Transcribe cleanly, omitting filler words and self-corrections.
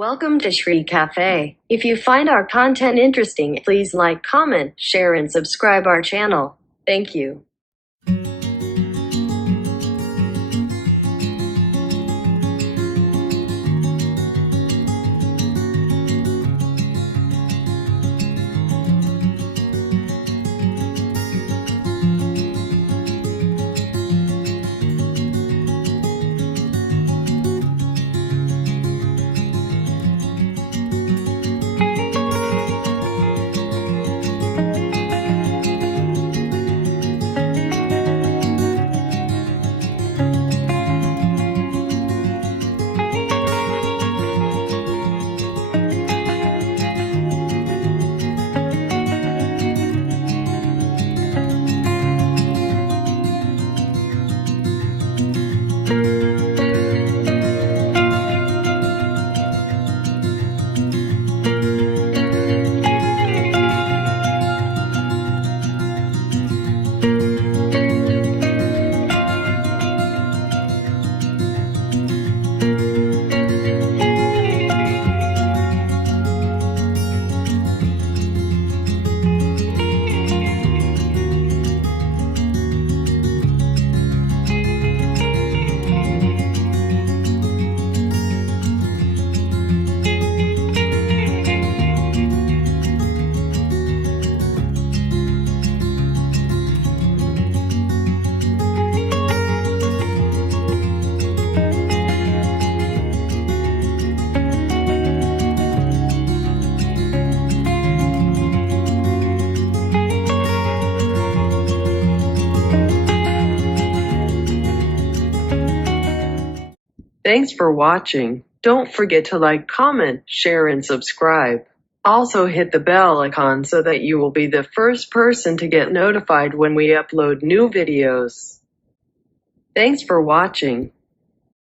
Welcome to Shree Cafe. If you find our content interesting, please like, comment, share, and subscribe our channel. Thank you. Thanks for watching. Don't forget to like, comment, share, and subscribe. Also hit the bell icon so that you will be the first person to get notified when we upload new videos. Thanks for watching.